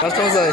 customer